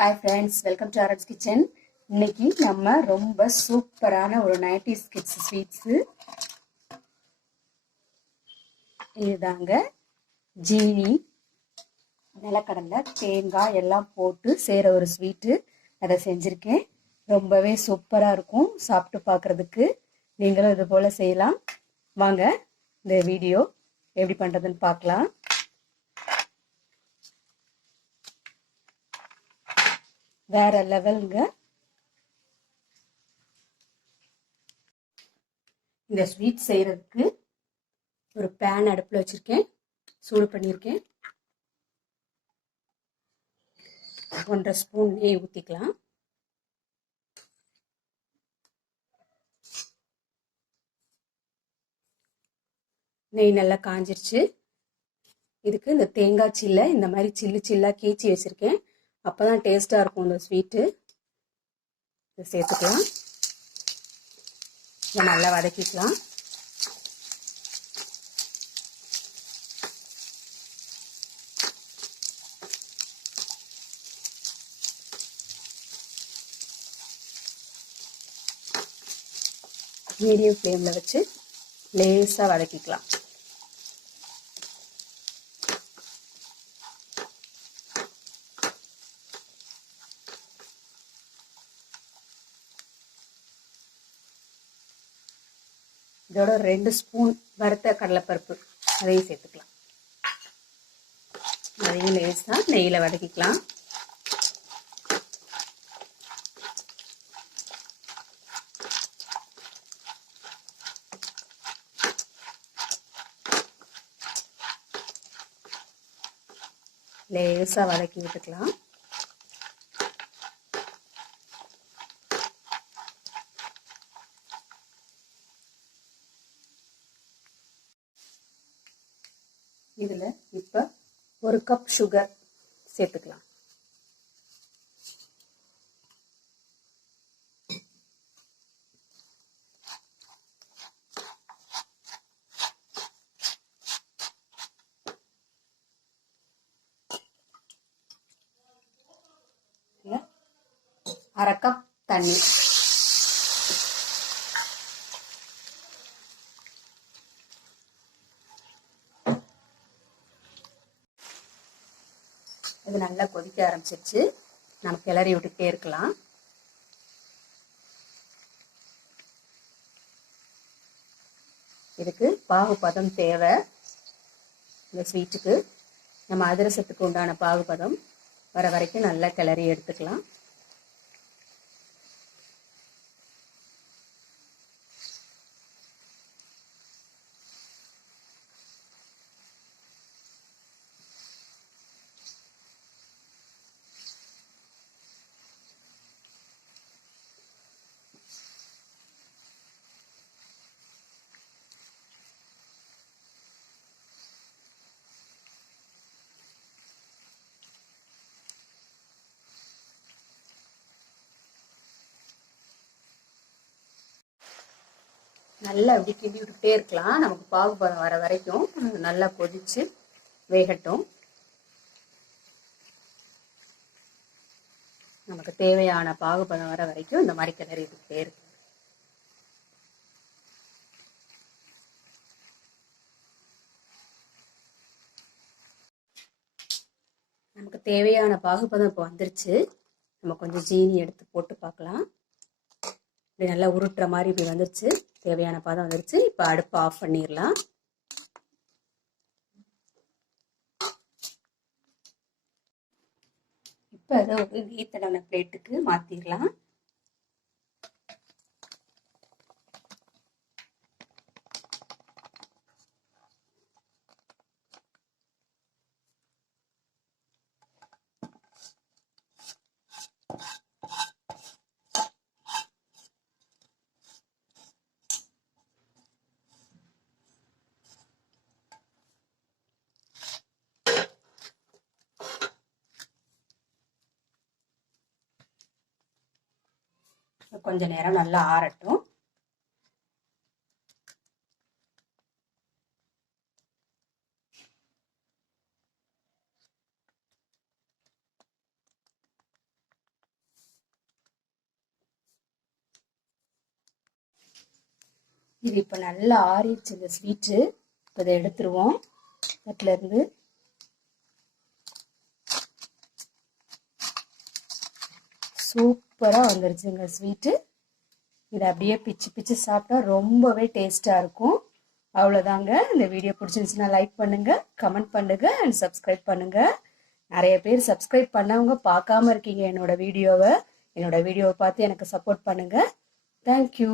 Hi friends, welcome to ஆர்எட்ஸ் kitchen. இன்னைக்கு நம்ம ரொம்ப சூப்பரான ஒரு 90s கிட்ஸ் ஸ்வீட்ஸு இதுதாங்க. ஜீனி, நிலக்கடலை, தேங்காய் எல்லாம் போட்டு செய்கிற ஒரு ஸ்வீட்டு. அதை செஞ்சுருக்கேன். ரொம்பவே சூப்பராக இருக்கும் சாப்பிட்டு பார்க்குறதுக்கு. நீங்களும் இது போல் செய்யலாம். வாங்க இந்த வீடியோ எப்படி பண்ணுறதுன்னு பார்க்கலாம். வேற லெவலுங்க. இந்த ஸ்வீட் செய்யறதுக்கு ஒரு பேன் அடுப்பில் வச்சிருக்கேன், சூடு பண்ணியிருக்கேன். 1.5 ஸ்பூன் நெய் ஊற்றிக்கலாம். நெய் நல்லா காஞ்சிருச்சு. இதுக்கு இந்த தேங்காய் சில்லை இந்த மாதிரி சில்லாக கீச்சி வச்சுருக்கேன். அப்போ தான் டேஸ்ட்டாக இருக்கும் இந்த ஸ்வீட்டு. இதை சேர்த்துக்கலாம். இதை நல்லா வதக்கிக்கலாம். மீடியம் ஃப்ளேமில் வச்சு லேசாக வதக்கிக்கலாம். இதோட 2 ஸ்பூன் வறுத்த கடலைப்பருப்பு அதையும் சேர்த்துக்கலாம். அதையும் லேசாக நெய்யில் வதக்கிக்கலாம். லேசாக வதக்கி விட்டுக்கலாம். இதில் இப்போ 1 கப் சுகர் சேர்த்துக்கலாம். அரை கப் தண்ணி. இது நல்லா கொதிக்க ஆரம்பிச்சிருச்சு. நம்ம கிளறி விட்டுக்கிட்டே இருக்கலாம். இதுக்கு பாகுபதம் தேவை. இந்த ஸ்வீட்டுக்கு நம்ம அதிரசத்துக்கு உண்டான பாகுபதம் வர வரைக்கும் நல்லா கிளறி எடுத்துக்கலாம். நல்லா அப்படி கிண்டி விட்டுக்கிட்டே இருக்கலாம். நமக்கு பாகுபதம் வர வரைக்கும் நல்லா கொதிச்சு வேகட்டும். நமக்கு தேவையான பாகுபதம் வர வரைக்கும் இந்த மாதிரி கிளறி விட்டுக்கிட்டே இருக்கு. நமக்கு தேவையான பாகுபதம் இப்போ வந்துருச்சு. நம்ம கொஞ்சம் ஜீனி எடுத்து போட்டு பார்க்கலாம். இப்படி நல்லா உருட்டுற மாதிரி இப்படி வந்துருச்சு. தேவையான பதம் வந்துருச்சு. இப்போ அடுப்பு ஆஃப் பண்ணிடலாம். இப்போ அதை ஒரு நெய் தடவின பிளேட்டுக்கு மாற்றிடலாம். கொஞ்ச நேரம் நல்லா ஆறட்டும். இது இப்போ நல்லா ஆறிடுச்சு இந்த ஸ்வீட்டு. இப்போ இதை எடுத்துருவோம் தட்டில் இருந்து. சூப்பராக வந்துருச்சுங்க ஸ்வீட்டு. இதை அப்படியே பிச்சு பிச்சு சாப்பிட்டா ரொம்பவே டேஸ்ட்டாக இருக்கும். அவ்வளோதாங்க. இந்த வீடியோ பிடிச்சிருந்துச்சுன்னா லைக் பண்ணுங்க, கமெண்ட் பண்ணுங்க அண்ட் சப்ஸ்கிரைப் பண்ணுங்க. நிறைய பேர் சப்ஸ்கிரைப் பண்ணவங்க பார்க்காம இருக்கீங்க என்னோட வீடியோவை. என்னோட வீடியோவை பார்த்து எனக்கு சப்போர்ட் பண்ணுங்க. தேங்க்யூ.